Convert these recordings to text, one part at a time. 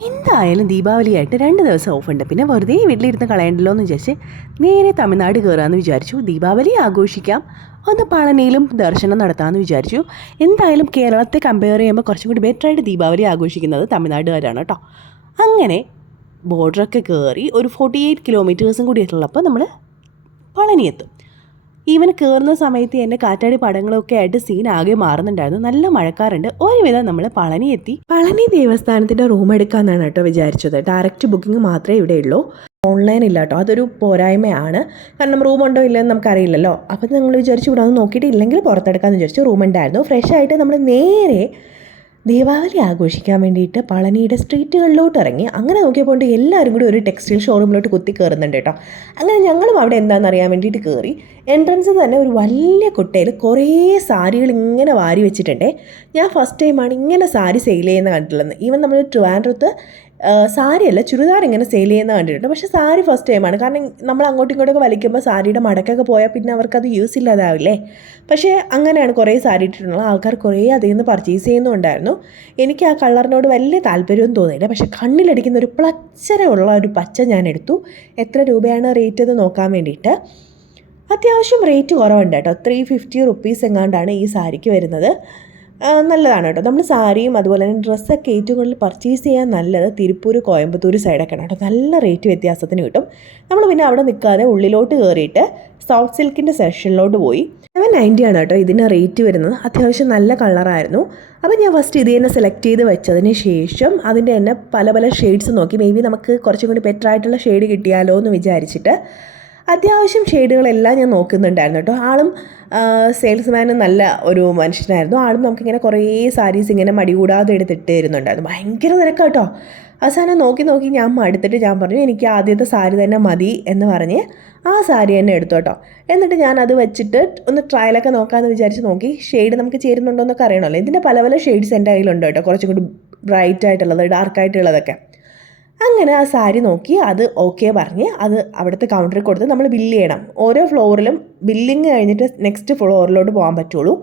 എന്തായാലും ദീപാവലിയായിട്ട് രണ്ട് ദിവസം ഓഫ് ഉണ്ട് പിന്നെ വെറുതെ വീട്ടിലിരുന്ന് കളയണ്ടല്ലോ എന്ന് വിചാരിച്ച് നേരെ തമിഴ്നാട് കയറാമെന്ന് വിചാരിച്ചു. ദീപാവലി ആഘോഷിക്കാം. ഒന്ന് പളനിയിലും ദർശനം നടത്താമെന്ന് വിചാരിച്ചു. എന്തായാലും കേരളത്തെ കമ്പയർ ചെയ്യുമ്പോൾ കുറച്ചും കൂടി ബെറ്ററായിട്ട് ദീപാവലി ആഘോഷിക്കുന്നത് തമിഴ്നാടുകാരാണ് കേട്ടോ അങ്ങനെ ബോർഡറൊക്കെ കയറി ഒരു ഫോർട്ടി എയ്റ്റ് കിലോമീറ്റേഴ്സും കൂടി എത്തുള്ളപ്പോൾ നമ്മൾ പളനി എത്തും ഈവൻ കയറുന്ന സമയത്ത് തന്നെ കാറ്റാടി പടങ്ങളൊക്കെ ആയിട്ട് സീൻ ആകെ മാറുന്നുണ്ടായിരുന്നു. നല്ല മഴക്കാറുണ്ട്. ഒരുവിധം നമ്മൾ പളനി എത്തി പളനി ദേവസ്ഥാനത്തിന്റെ റൂം എടുക്കാന്നാണ് കേട്ടോ വിചാരിച്ചത്. ഡയറക്റ്റ് ബുക്കിംഗ് മാത്രമേ ഇവിടെ ഉള്ളൂ. ഓൺലൈൻ ഇല്ല കേട്ടോ. അതൊരു പോരായ്മയാണ്. കാരണം റൂം ഉണ്ടോ ഇല്ലെന്ന് നമുക്കറിയില്ലല്ലോ. അപ്പം നമ്മൾ വിചാരിച്ചു ഇവിടെ ഒന്ന് നോക്കിയിട്ട് ഇല്ലെങ്കിൽ പുറത്തെടുക്കാമെന്ന് വിചാരിച്ചു റൂം ഉണ്ടായിരുന്നു. ഫ്രഷ് ആയിട്ട് നമ്മൾ നേരെ ദീപാവലി ആഘോഷിക്കാൻ വേണ്ടിയിട്ട് പളനിയുടെ സ്ട്രീറ്റുകളിലോട്ട് ഇറങ്ങി അങ്ങനെ നോക്കിയപ്പോൾ എല്ലാവരും കൂടി ഒരു ടെക്സ്റ്റൈൽ ഷോറൂമിലോട്ട് കുത്തി കയറുന്നുണ്ട് കേട്ടോ. അങ്ങനെ ഞങ്ങളും അവിടെ എന്താണെന്ന് അറിയാൻ വേണ്ടിയിട്ട് കയറി എൻട്രൻസ് തന്നെ ഒരു വലിയ കുട്ടയിൽ കുറേ സാരികൾ ഇങ്ങനെ വാരി വെച്ചിട്ടുണ്ട്. ഞാൻ ഫസ്റ്റ് ടൈമാണ് ഇങ്ങനെ സാരി സെയിൽ ചെയ്യുന്ന കണ്ടിട്ടുള്ളത്. ഈവൻ നമ്മൾ ട്രിവാൻഡ്രത്ത് സാരിയല്ല ചുരിദാർ ഇങ്ങനെ സെയിൽ ചെയ്യുന്ന കണ്ടിട്ടുണ്ട്. പക്ഷേ സാരി ഫസ്റ്റ് ടൈമാണ് കാരണം നമ്മൾ അങ്ങോട്ടും ഇങ്ങോട്ടൊക്കെ വലിക്കുമ്പോൾ സാരിയുടെ മടക്കൊക്കെ പോയാൽ പിന്നെ അവർക്കത് യൂസ് ഇല്ലാതാവില്ലേ? പക്ഷേ അങ്ങനെയാണ് കുറേ സാരി ഇട്ടിട്ടുള്ള ആൾക്കാർ കുറേ അതിൽ നിന്ന് പർച്ചേസ് ചെയ്യുന്നുണ്ടായിരുന്നു. എനിക്ക് ആ കളറിനോട് വലിയ താല്പര്യമൊന്നും തോന്നിയില്ല. പക്ഷേ കണ്ണിലടിക്കുന്ന ഒരു പ്ലച്ചരമുള്ള ഒരു പച്ച ഞാൻ എടുത്തു. എത്ര രൂപയാണ് റേറ്റ് എന്ന് നോക്കാൻ വേണ്ടിയിട്ട്. അത്യാവശ്യം റേറ്റ് കുറവുണ്ട് കേട്ടോ. ത്രീ ഫിഫ്റ്റി റുപ്പീസ് എങ്ങാണ്ടാണ് ഈ സാരിക്ക് വരുന്നത്. നല്ലതാണ് കേട്ടോ. നമ്മൾ സാരിയും അതുപോലെ തന്നെ ഡ്രസ്സൊക്കെ ഏറ്റവും കൂടുതൽ പർച്ചേസ് ചെയ്യാൻ നല്ലത് തിരുപ്പൂർ കോയമ്പത്തൂർ സൈഡൊക്കെയാണ് കേട്ടോ. നല്ല റേറ്റ് വ്യത്യാസത്തിന് കിട്ടും. നമ്മൾ പിന്നെ അവിടെ നിൽക്കാതെ ഉള്ളിലോട്ട് കയറിയിട്ട് സോഫ്റ്റ് സിൽക്കിന്റെ സെഷനിലോട്ട് പോയി. സെവൻ നയന്റി ആണ് കേട്ടോ ഇതിന് റേറ്റ് വരുന്നത്. അത്യാവശ്യം നല്ല കളറായിരുന്നു അപ്പോൾ ഞാൻ ഫസ്റ്റ് ഇത് തന്നെ സെലക്ട് ചെയ്ത് വെച്ചതിന് ശേഷം അതിന്റെ തന്നെ പല പല ഷെയ്ഡ്സ് നോക്കി. മേ ബി നമുക്ക് കുറച്ചും കൂടി ബെറ്റർ ആയിട്ടുള്ള ഷെയ്ഡ് കിട്ടിയാലോ എന്ന് വിചാരിച്ചിട്ട് അത്യാവശ്യം ഷെയ്ഡുകളെല്ലാം ഞാൻ നോക്കുന്നുണ്ടായിരുന്നു കേട്ടോ. ആളും സെയിൽസ്മാനും നല്ല ഒരു മനുഷ്യനായിരുന്നു. ആളും നമുക്കിങ്ങനെ കുറേ സാരീസ് ഇങ്ങനെ മടി കൂടാതെ എടുത്തിട്ട് തരുന്നുണ്ടായിരുന്നു ഭയങ്കര തിരക്കാണ് കേട്ടോ. അവസാനം നോക്കി നോക്കി ഞാൻ മടുത്തിട്ട് ഞാൻ പറഞ്ഞു എനിക്ക് ആദ്യത്തെ സാരി തന്നെ മതി എന്ന് പറഞ്ഞ് ആ സാരി തന്നെ എടുത്തു കേട്ടോ. എന്നിട്ട് ഞാൻ അത് വെച്ചിട്ട് ഒന്ന് ട്രയലൊക്കെ നോക്കാമെന്ന് വിചാരിച്ച് നോക്കി. ഷെയ്ഡ് നമുക്ക് ചേരുന്നുണ്ടോ എന്നൊക്കെ അറിയണമല്ലോ. ഇതിന്റെ പല പല ഷെയ്ഡ്സ് എന്റെ കയ്യിലുണ്ട് കേട്ടോ. കുറച്ചും കൂടി ബ്രൈറ്റ് ആയിട്ടുള്ളത് അങ്ങനെ ആ സാരി നോക്കി അത് ഓക്കെ പറഞ്ഞ് അത് അവിടുത്തെ കൗണ്ടറിൽ കൊടുത്ത് നമ്മൾ ബില്ല് ചെയ്യണം. ഓരോ ഫ്ലോറിലും ബില്ലിങ് കഴിഞ്ഞിട്ട് നെക്സ്റ്റ് ഫ്ലോറിലോട്ട് പോകാൻ പറ്റുള്ളൂ.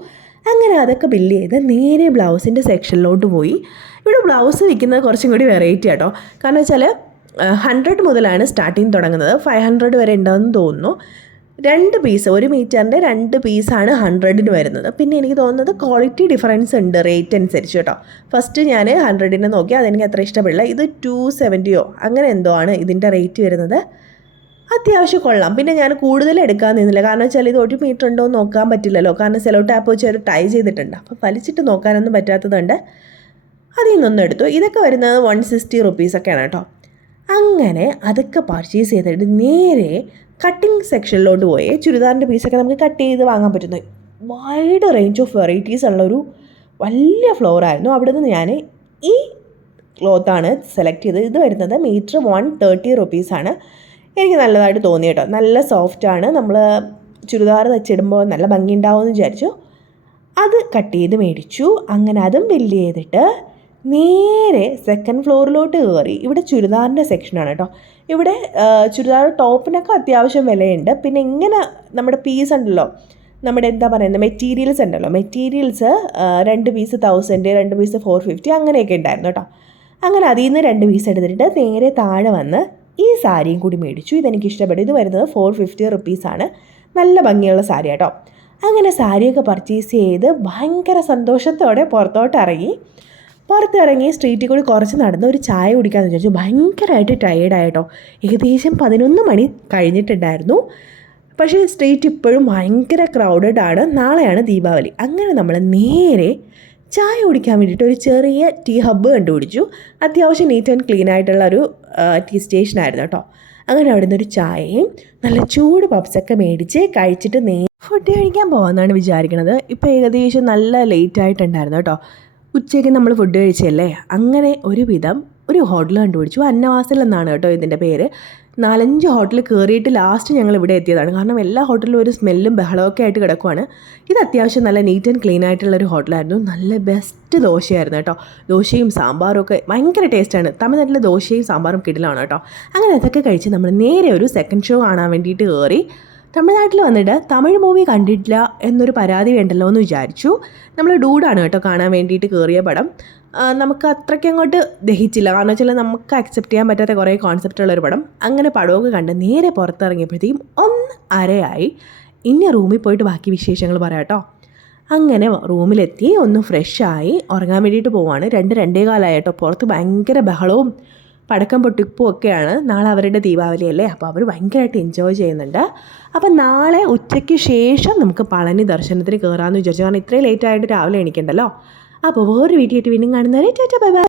അങ്ങനെ അതൊക്കെ ബില്ല് ചെയ്ത് നേരെ ബ്ലൗസിന്റെ സെക്ഷനിലോട്ട് പോയി. ഇവിടെ ബ്ലൗസ് വിൽക്കുന്നത് കുറച്ചും കൂടി വെറൈറ്റി ആട്ടോ. കാരണം വെച്ചാൽ ഹൺഡ്രഡ് മുതലാണ് സ്റ്റാർട്ടിങ് തുടങ്ങുന്നത്. ഫൈവ് ഹൺഡ്രഡ് വരെ ഉണ്ടെന്ന് തോന്നുന്നു. രണ്ട് പീസ് ഒരു മീറ്ററിന്റെ രണ്ട് പീസാണ് ഹൺഡ്രഡിന് വരുന്നത്. പിന്നെ എനിക്ക് തോന്നുന്നത് ക്വാളിറ്റി ഡിഫറൻസ് ഉണ്ട് റേറ്റ് അനുസരിച്ച് കേട്ടോ. ഫസ്റ്റ് ഞാൻ ഹൺഡ്രഡിന് നോക്കി അതെനിക്ക് അത്ര ഇഷ്ടപ്പെടില്ല. ഇത് ടു സെവന്റിയോ അങ്ങനെ എന്തോ ആണ് ഇതിന്റെ റേറ്റ് വരുന്നത്. അത്യാവശ്യം കൊള്ളാം. പിന്നെ ഞാൻ കൂടുതൽ എടുക്കാൻ നിന്നില്ല. കാരണം വെച്ചാൽ ഇത് ഒരു മീറ്റർ ഉണ്ടോ എന്ന് നോക്കാൻ പറ്റില്ലല്ലോ. കാരണം സെലോ ടാപ്പ് വെച്ച് ഒരു ടൈ ചെയ്തിട്ടുണ്ട്. അപ്പോൾ വലിച്ചിട്ട് നോക്കാനൊന്നും പറ്റാത്തതുകൊണ്ട് അതിൽ നിന്നൊന്നും എടുത്തു. ഇതൊക്കെ വരുന്നത് വൺ സിക്സ്റ്റി റുപ്പീസൊക്കെയാണ് കേട്ടോ. അങ്ങനെ അതൊക്കെ പർച്ചേസ് ചെയ്തിട്ട് നേരെ കട്ടിങ് സെക്ഷനിലോട്ട് പോയി. ചുരിദാറിന്റെ പീസൊക്കെ നമുക്ക് കട്ട് ചെയ്ത് വാങ്ങാൻ പറ്റുന്ന വൈഡ് റേഞ്ച് ഓഫ് വെറൈറ്റീസ് ഉള്ളൊരു വലിയ ഫ്ലോർ ആയിരുന്നു. അവിടെ നിന്ന് ഞാൻ ഈ ക്ലോത്താണ് സെലക്ട് ചെയ്തത് ഇത് വരുന്നത് മീറ്റർ വൺ തേർട്ടി റുപ്പീസാണ് എനിക്ക് നല്ലതായിട്ട് തോന്നി കേട്ടോ. നല്ല സോഫ്റ്റാണ് നമ്മൾ ചുരിദാർ വെച്ചിടുമ്പോൾ നല്ല ഭംഗി ഉണ്ടാവുമെന്ന് വിചാരിച്ചു. അത് കട്ട് ചെയ്ത് മേടിച്ചു. അങ്ങനെ അതും ബില്ല് ചെയ്തിട്ട് നേരെ സെക്കൻഡ് ഫ്ലോറിലോട്ട് കയറി ഇവിടെ ചുരിദാറിന്റെ സെക്ഷനാണ് കേട്ടോ ഇവിടെ ചുരിദാർ ടോപ്പിനൊക്കെ അത്യാവശ്യം വിലയുണ്ട്. പിന്നെ ഇങ്ങനെ നമ്മുടെ പീസ് ഉണ്ടല്ലോ. നമ്മുടെ എന്താ പറയുന്നത് മെറ്റീരിയൽസ് ഉണ്ടല്ലോ. മെറ്റീരിയൽസ് രണ്ട് പീസ് തൗസൻഡ് രണ്ട് പീസ് ഫോർ ഫിഫ്റ്റി അങ്ങനെയൊക്കെ ഉണ്ടായിരുന്നു കേട്ടോ അങ്ങനെ അതിൽ നിന്ന് രണ്ട് പീസ് എടുത്തിട്ട് നേരെ താഴെ വന്ന് ഈ സാരിയും കൂടി മേടിച്ചു. ഇതെനിക്ക് ഇഷ്ടപ്പെട്ടു. ഇത് വരുന്നത് ഫോർ ഫിഫ്റ്റി റുപ്പീസാണ് നല്ല ഭംഗിയുള്ള സാരി കേട്ടോ അങ്ങനെ സാരിയൊക്കെ പർച്ചേസ് ചെയ്ത് ഭയങ്കര സന്തോഷത്തോടെ പുറത്തോട്ട് ഇറങ്ങി. പുറത്തിറങ്ങി സ്ട്രീറ്റിൽ കൂടി കുറച്ച് നടന്ന് ഒരു ചായ കുടിക്കാമെന്ന് വിചാരിച്ചു. ഭയങ്കരമായിട്ട് ടയേർഡായിട്ടോ ഏകദേശം പതിനൊന്ന് മണി കഴിഞ്ഞിട്ടുണ്ടായിരുന്നു. പക്ഷേ സ്ട്രീറ്റ് ഇപ്പോഴും ഭയങ്കര ക്രൗഡഡ് ആണ്. നാളെയാണ് ദീപാവലി. അങ്ങനെ നമ്മൾ നേരെ ചായ കുടിക്കാൻ വേണ്ടിയിട്ട് ഒരു ചെറിയ ടീ ഹബ്ബ് കണ്ടുപിടിച്ചു. അത്യാവശ്യം നീറ്റ് ആൻഡ് ക്ലീൻ ആയിട്ടുള്ള ഒരു ടീ സ്റ്റേഷൻ ആയിരുന്നു കേട്ടോ. അങ്ങനെ അവിടെ നിന്ന് ഒരു ചായയും നല്ല ചൂട് പപ്സൊക്കെ മേടിച്ച് കഴിച്ചിട്ട് നേരെ ഫുഡ് കഴിക്കാൻ പോകാമെന്നാണ് വിചാരിക്കുന്നത് ഇപ്പോൾ ഏകദേശം നല്ല ലേറ്റ് ആയിട്ടുണ്ടായിരുന്നു കേട്ടോ. ഉച്ചയ്ക്ക് നമ്മൾ ഫുഡ് കഴിച്ചല്ലേ? അങ്ങനെ ഒരുവിധം ഒരു ഹോട്ടൽ കണ്ടുപിടിച്ചു. അന്നവാസൽ എന്നാണ് കേട്ടോ ഇതിന്റെ പേര്. നാലഞ്ച് ഹോട്ടൽ കയറിയിട്ട് ലാസ്റ്റ് ഞങ്ങൾ ഇവിടെ എത്തിയതാണ്. കാരണം എല്ലാ ഹോട്ടലിലും ഒരു സ്മെല്ലും ബഹളമൊക്കെ ആയിട്ട് കിടക്കുവാണ്. ഇത് അത്യാവശ്യം നല്ല നീറ്റ് ആൻഡ് ക്ലീൻ ആയിട്ടുള്ള ഒരു ഹോട്ടലായിരുന്നു നല്ല ബെസ്റ്റ് ദോശയായിരുന്നു കേട്ടോ. ദോശയും സാമ്പാറും ഒക്കെ ഭയങ്കര ടേസ്റ്റാണ് തമിഴ്നാട്ടിലെ ദോശയും സാമ്പാറും കിടിലാണ് കേട്ടോ. അങ്ങനെ അതൊക്കെ കഴിച്ച് നമ്മൾ നേരെ ഒരു സെക്കൻഡ് ഷോ കാണാൻ വേണ്ടിയിട്ട് കയറി. തമിഴ്നാട്ടിൽ വന്നിട്ട് തമിഴ് മൂവി കണ്ടിട്ടില്ല എന്നൊരു പരാതി വേണ്ടല്ലോ എന്ന് വിചാരിച്ചു. നമ്മൾ ഡൂഡാണ് കേട്ടോ കാണാൻ വേണ്ടിയിട്ട് കയറിയ പടം. നമുക്ക് അത്രയ്ക്ക് അങ്ങോട്ട് ദഹിച്ചില്ല. കാരണം വെച്ചാൽ നമുക്ക് അക്സെപ്റ്റ് ചെയ്യാൻ പറ്റാത്ത കുറേ കോൺസെപ്റ്റ് ഉള്ളൊരു പടം. അങ്ങനെ പടമൊക്കെ കണ്ട് നേരെ പുറത്തിറങ്ങിയപ്പോഴത്തേക്കും ഒന്ന് അരയായി. ഇനി റൂമിൽ പോയിട്ട് ബാക്കി വിശേഷങ്ങൾ പറയാം കേട്ടോ. അങ്ങനെ റൂമിലെത്തി ഒന്ന് ഫ്രഷായി ഉറങ്ങാൻ വേണ്ടിയിട്ട് പോവാണ്. രണ്ട് രണ്ടേ കാലമായിട്ടോ പുറത്ത് ഭയങ്കര ബഹളവും പടക്കം പൊട്ടിപ്പും ഒക്കെയാണ് നാളെ അവരുടെ ദീപാവലി അല്ലേ? അപ്പോൾ അവർ ഭയങ്കരമായിട്ട് എൻജോയ് ചെയ്യുന്നുണ്ട്. അപ്പം നാളെ ഉച്ചയ്ക്ക് ശേഷം നമുക്ക് പളനി ദർശനത്തിന് കയറാമെന്ന് വിചാരിച്ചു. കാരണം ഇത്രയും ലേറ്റ് ആയിട്ട് രാവിലെ എണീക്കണ്ടല്ലോ. അപ്പോൾ വേറൊരു ആയിട്ട് വീണ്ടും കാണുന്നവരെ ചേച്ചാ ബൈ ബൈ.